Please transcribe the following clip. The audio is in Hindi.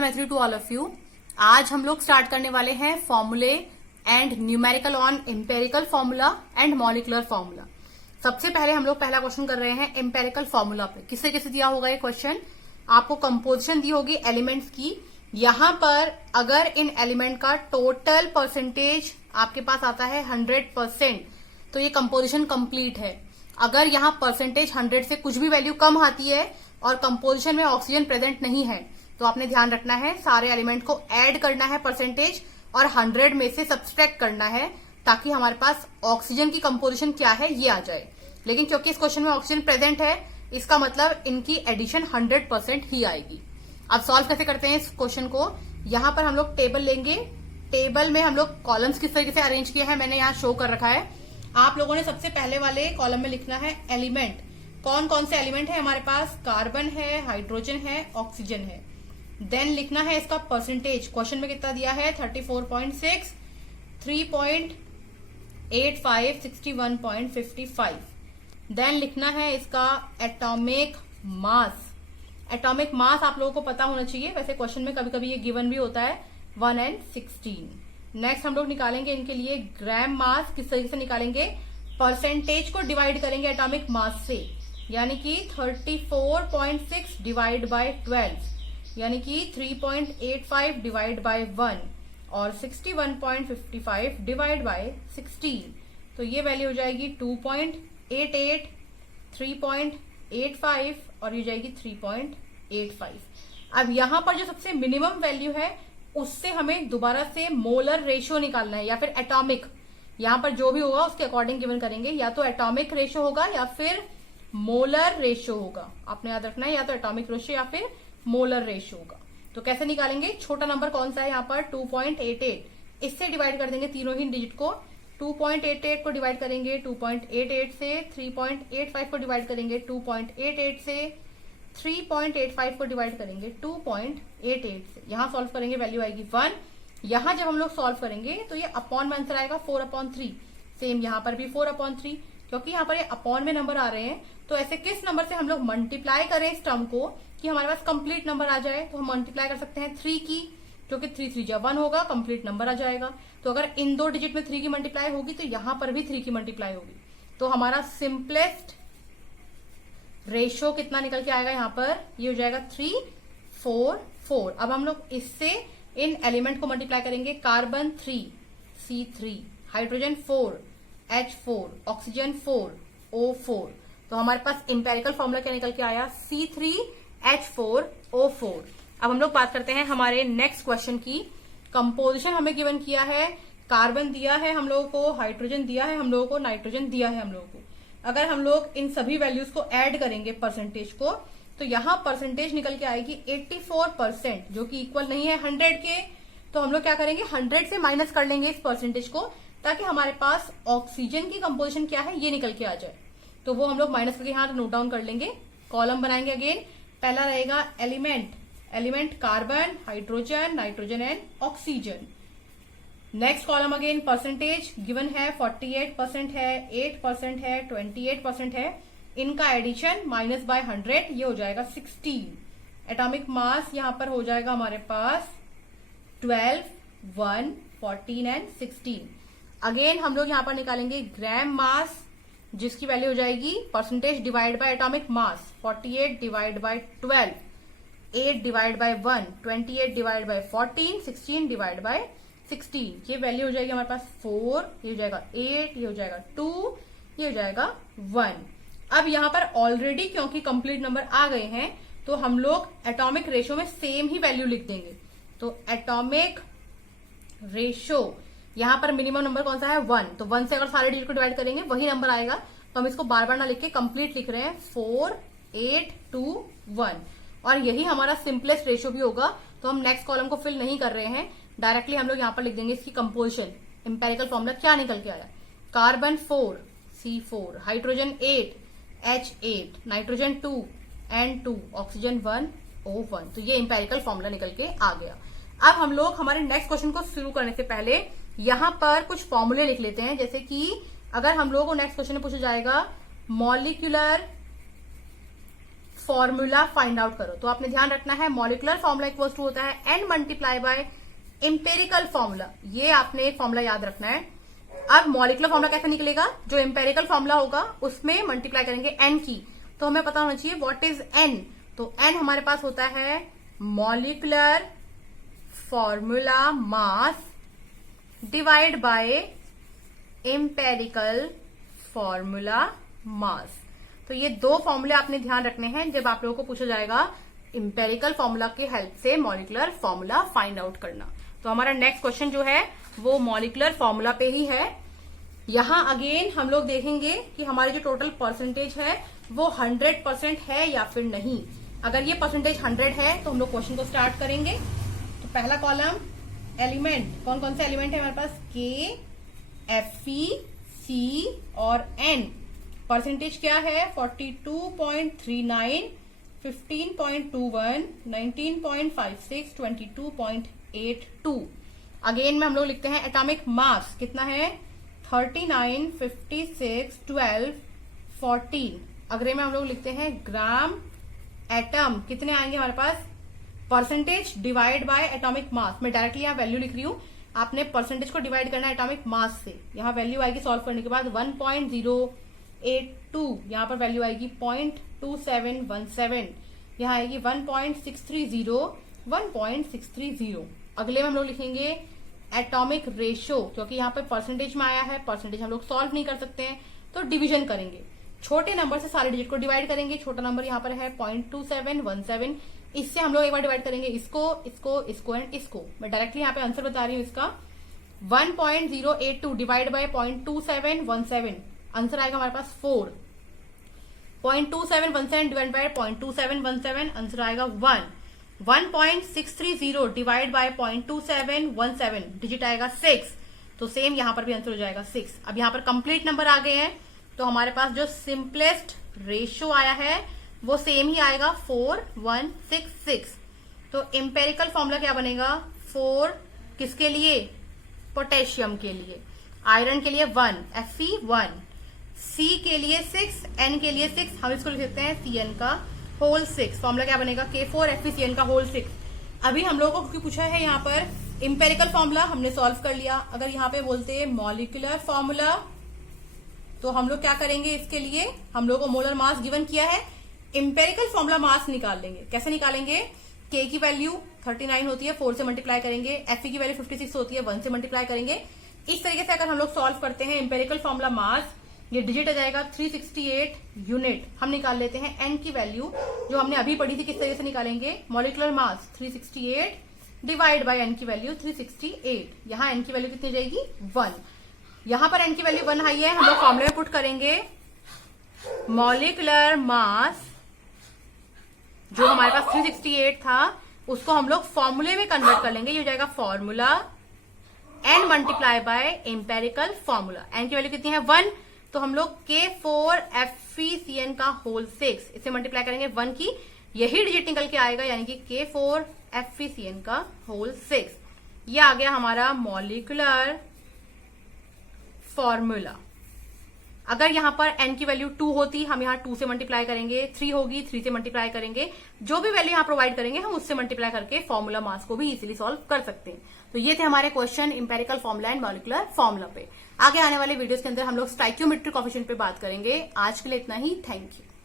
मैथ्री टू ऑल ऑफ यू। आज हम लोग स्टार्ट करने वाले हैं फॉर्मूले and numerical on empirical formula and molecular formula. सबसे पहले हम लोग पहला क्वेश्चन कर रहे हैं एम्पेरिकल फॉर्मूला पे। किससे किसे दिया होगा ये क्वेश्चन? आपको कंपोजिशन दी होगी एलिमेंट्स की। यहां पर अगर इन एलिमेंट का टोटल परसेंटेज आपके पास आता है 100%, तो ये कंपोजिशन कंप्लीट है। अगर यहां परसेंटेज 100 से कुछ भी वैल्यू कम आती है और कंपोजिशन में ऑक्सीजन प्रेजेंट नहीं है, तो आपने ध्यान रखना है सारे एलिमेंट को ऐड करना है परसेंटेज और 100 में से सब्सट्रैक्ट करना है, ताकि हमारे पास ऑक्सीजन की कंपोजिशन क्या है ये आ जाए। लेकिन क्योंकि इस क्वेश्चन में ऑक्सीजन प्रेजेंट है, इसका मतलब इनकी एडिशन 100% ही आएगी। अब सॉल्व कैसे करते हैं इस क्वेश्चन को? यहां पर हम लोग टेबल लेंगे। टेबल में हम लोग कॉलम्स किस तरीके से अरेंज किए हैं मैंने यहाँ शो कर रखा है। आप लोगों ने सबसे पहले वाले कॉलम में लिखना है एलिमेंट। कौन कौन से एलिमेंट है हमारे पास? कार्बन है, हाइड्रोजन है, ऑक्सीजन है। देन लिखना है इसका परसेंटेज। क्वेश्चन में कितना दिया है? 34.6, 3.85, 61.55। देन लिखना है इसका एटॉमिक मास। एटॉमिक मास आप लोगों को पता होना चाहिए, वैसे क्वेश्चन में कभी कभी ये गिवन भी होता है, 1 and 16। नेक्स्ट हम लोग निकालेंगे इनके लिए ग्राम मास। किस तरीके से निकालेंगे? परसेंटेज को डिवाइड करेंगे एटॉमिक मास से, यानी कि 34.6 डिवाइड बाय 12, यानी कि 3.85 डिवाइड बाय 1 और 61.55 डिवाइड बाय 16। तो ये वैल्यू हो जाएगी 2.88, 3.85 और ये जाएगी 3.85। अब यहां पर जो सबसे मिनिमम वैल्यू है उससे हमें दोबारा से मोलर रेशियो निकालना है, या फिर एटॉमिक। यहां पर जो भी होगा उसके अकॉर्डिंग गिवन करेंगे, या तो एटॉमिक रेशियो होगा या फिर मोलर रेशियो होगा। आपने याद रखना है, या तो एटॉमिक रेशियो या फिर मोलर रेशियो होगा। तो कैसे निकालेंगे? छोटा नंबर कौन सा है यहाँ पर? 2.88। इससे डिवाइड कर देंगे तीनों ही डिजिट को। 2.88 को डिवाइड करेंगे 2.88 से, 3.85 को डिवाइड करेंगे 2.88 से, 3.85 को डिवाइड करेंगे 2.88 से। यहां सॉल्व करेंगे वैल्यू आएगी 1। यहां जब हम लोग सॉल्व करेंगे तो ये अपॉन में आंसर आएगा 4/3। सेम यहां पर भी 4/3, क्योंकि यहां पर ये अपॉन में नंबर आ रहे हैं। तो ऐसे किस नंबर से हम लोग मल्टीप्लाई करें इस टर्म को कि हमारे पास कंप्लीट नंबर आ जाए? तो हम मल्टीप्लाई कर सकते हैं 3 की, क्योंकि 3 3 जा 1 होगा, कंप्लीट नंबर आ जाएगा। तो अगर इन दो डिजिट में 3 की मल्टीप्लाई होगी तो यहां पर भी 3 की मल्टीप्लाई होगी। तो हमारा सिंपलेस्ट रेशियो कितना निकल के आएगा यहाँ पर? ये हो जाएगा 3, 4, 4। अब हम लोग इससे इन एलिमेंट को मल्टीप्लाई करेंगे। Carbon 3, C3, hydrogen 4, H4, oxygen 4, O4। तो हमारे पास इंपेरिकल फॉर्मूला क्या निकल के आया? C3H4O4। अब हम लोग बात करते हैं हमारे नेक्स्ट क्वेश्चन की। कंपोजिशन हमें गिवन किया है, कार्बन दिया है हम लोगों को, हाइड्रोजन दिया है हम लोगों को, नाइट्रोजन दिया है हम लोगों को। अगर हम लोग इन सभी वैल्यूज को ऐड करेंगे परसेंटेज को, तो यहां परसेंटेज निकल के आएगी 84%, जो कि इक्वल नहीं है 100 के। तो हम लोग क्या करेंगे? 100 से माइनस कर लेंगे इस परसेंटेज को, ताकि हमारे पास ऑक्सीजन की कंपोजिशन क्या है ये निकल के आ जाए। तो वो हम लोग माइनस करके यहाँ नोट डाउन कर लेंगे। कॉलम बनाएंगे अगेन। पहला रहेगा element. Element carbon, hydrogen, nitrogen and oxygen. Next column again percentage given है, 48% है, 8% है, 28% है। इनका एडिशन माइनस बाय 100, ये हो जाएगा 16। एटॉमिक मास यहां पर हो जाएगा हमारे पास 12, 1, 14 एंड 16। अगेन हम लोग यहां पर निकालेंगे ग्राम मास, जिसकी वैल्यू हो जाएगी percentage divide by atomic mass. 48 divide by 12, 8 divide by 1, 28 divide by 14, 16 divide by 16। ये वैल्यू हो जाएगी हमारे पास 4, ये हो जाएगा 8, ये हो जाएगा 2, ये हो जाएगा 1। अब यहां पर ऑलरेडी क्योंकि कंप्लीट नंबर आ गए हैं, तो हम लोग एटॉमिक रेशियो में सेम ही वैल्यू लिख देंगे। तो एटॉमिक रेशियो यहां पर मिनिमम नंबर कौन सा है? 1। तो 1 से अगर सारे डिजिट को डिवाइड करेंगे वही नंबर आएगा। तो हम इसको बार बार ना लिख के कंप्लीट लिख रहे हैं, 4, 8, 2, 1। और यही हमारा सिंपलेस्ट रेशियो भी होगा। तो हम नेक्स्ट कॉलम को फिल नहीं कर रहे हैं, डायरेक्टली हम लोग यहां पर लिख देंगे इसकी कंपोजिशन। इंपेरिकल फॉर्मूला क्या निकल के आया? Carbon 4, C4, hydrogen 8, H8, nitrogen 2 and 2, oxygen 1, O1। तो ये इंपेरिकल फॉर्मूला निकल के आ गया। अब हम लोग हमारे नेक्स्ट क्वेश्चन को शुरू करने से पहले यहां पर कुछ फॉर्मूले लिख लेते हैं। जैसे कि अगर हम लोगों को नेक्स्ट क्वेश्चन में पूछा जाएगा मॉलिक्यूलर फॉर्मूला फाइंड आउट करो। तो आपने ध्यान रखना है मॉलिकुलर फॉर्मूला इक्वल्स टू होता है n multiply by empirical formula. ये आपने फॉर्मूला याद रखना है। अब मॉलिकुलर फॉर्मूला कैसे निकलेगा, जो एम्पेरिकल फॉर्मूला होगा उसमें मल्टीप्लाई करेंगे n की। तो हमें पता होना चाहिए व्हाट इज n। तो n हमारे पास होता है molecular formula mass divide by empirical formula mass. तो ये दो फॉर्मूले आपने ध्यान रखने हैं जब आप लोगों को पूछा जाएगा एम्पेरिकल फॉर्मूला के हेल्प से मॉलिकुलर फॉर्मूला फाइंड आउट करना। तो हमारा नेक्स्ट क्वेश्चन जो है वो मॉलिकुलर फॉर्मूला पे ही है। यहां अगेन हम लोग देखेंगे कि हमारी जो टोटल परसेंटेज है वो 100% है या फिर नहीं। अगर ये परसेंटेज 100 है तो हम लोग क्वेश्चन को स्टार्ट करेंगे। तो पहला कॉलम एलिमेंट, कौन कौन से एलिमेंट है हमारे पास, के, Fe, C और N। परसेंटेज क्या है 42.39, 15.21, 19.56, 22.82। अगेन में हम लोग लिखते हैं एटॉमिक मास कितना है 39, 56, 12, 14। अगले में हम लोग लिखते हैं ग्राम एटम, कितने आएंगे हमारे पास, percentage divide by atomic mass. मैं डायरेक्टली यहाँ वैल्यू लिख रही हूँ, आपने परसेंटेज को डिवाइड करना है एटॉमिक मास से। यहाँ वैल्यू आएगी सॉल्व करने के बाद 1.082, यहाँ पर वैल्यू आएगी 0.2717, यहाँ आएगी 1.630, 1.630। अगले में हम लोग लिखेंगे एटॉमिक रेशो, क्योंकि यहाँ पे परसेंटेज में आया है, परसेंटेज हम लोग सॉल्व नहीं कर सकते हैं तो डिवीजन करेंगे, छोटे नंबर से सारे डिजिट को डिवाइड करेंगे। छोटा नंबर यहाँ पर है 0.2717, इससे हम लोग एक बार डिवाइड करेंगे इसको, इसको, इसको एंड इसको। मैं डायरेक्टली यहाँ पे आंसर बता रही हूँ इसका 1.082 डिवाइड बाय 0.2717, आंसर आएगा हमारे पास 4। 0.2717 डिवाइड बाय 0.2717, आंसर आएगा 1। 1.630 डिवाइड बाय 0.2717, डिजिट आएगा 6। तो सेम यहाँ पर भी आंसर हो जाएगा 6। अब यहाँ पर कंप्लीट नंबर आ गए हैं तो हमारे पास जो सिंपलेस्ट रेशियो आया है वो सेम ही आएगा 4166। तो एम्पेरिकल फॉर्मूला क्या बनेगा 4 किसके लिए, पोटेशियम के लिए, आयरन के लिए 1, Fe1, C के लिए 6, N के लिए 6, हम इसको लिख सकते हैं Cn का होल 6। फॉर्मूला क्या बनेगा K4FeCN का होल 6। अभी हम लोगों को क्योंकि पूछा है यहाँ पर एम्पेरिकल फॉर्मूला, हमने सॉल्व कर लिया। अगर यहाँ पे बोलते हैं मॉलिकुलर फॉर्मूला तो हम लोग क्या करेंगे, इसके लिए हम लोग को मोलर मास गिवन किया है, एम्पेरिकल फॉर्मूला मास निकाल लेंगे। कैसे निकालेंगे, K की वैल्यू 39 होती है, 4 से मल्टीप्लाई करेंगे, Fe की वैल्यू 56 होती है, 1 से मल्टीप्लाई करेंगे। इस तरीके से अगर हम लोग सॉल्व करते हैं एम्पेरिकल फॉर्मूला मास, ये डिजिट आ जाएगा 368 यूनिट। हम निकाल लेते हैं N की वैल्यू जो हमने अभी पढ़ी थी, किस तरीके से निकालेंगे, molecular mass 368 divide by N की वैल्यू 368। यहाँ N की वैल्यू कितनी जाएगी 1। यहाँ पर N की वैल्यू 1 आई है, हम लोग फॉर्मूले में पुट करेंगे मॉलिकुलर मास जो हमारे पास 368 था उसको हम लोग फॉर्मूले में कन्वर्ट कर लेंगे। ये हो जाएगा formula N multiply by empirical formula. N की वैल्यू कितनी है 1, तो हम लोग K4FeCN का होल 6 इसे मल्टीप्लाई करेंगे 1 की, यही डिजिट निकल के आएगा, यानी कि K4FeCN का होल 6। ये आ गया हमारा मॉलिकुलर फॉर्मूला। अगर यहाँ पर N की वैल्यू 2 होती, हम यहाँ 2 से मल्टीप्लाई करेंगे, 3 होगी 3 से मल्टीप्लाई करेंगे, जो भी वैल्यू यहाँ प्रोवाइड करेंगे हम उससे मल्टीप्लाई करके फॉर्मूला मास को भी इजीली सॉल्व कर सकते हैं। तो ये थे हमारे question empirical formula and molecular formula पे। आगे आने वाले वीडियोस के अंदर हम लोग स्टाइक्योमेट्रिक कोएफिशिएंट पे बात करेंगे। आज के लिए इतना ही, थैंक यू।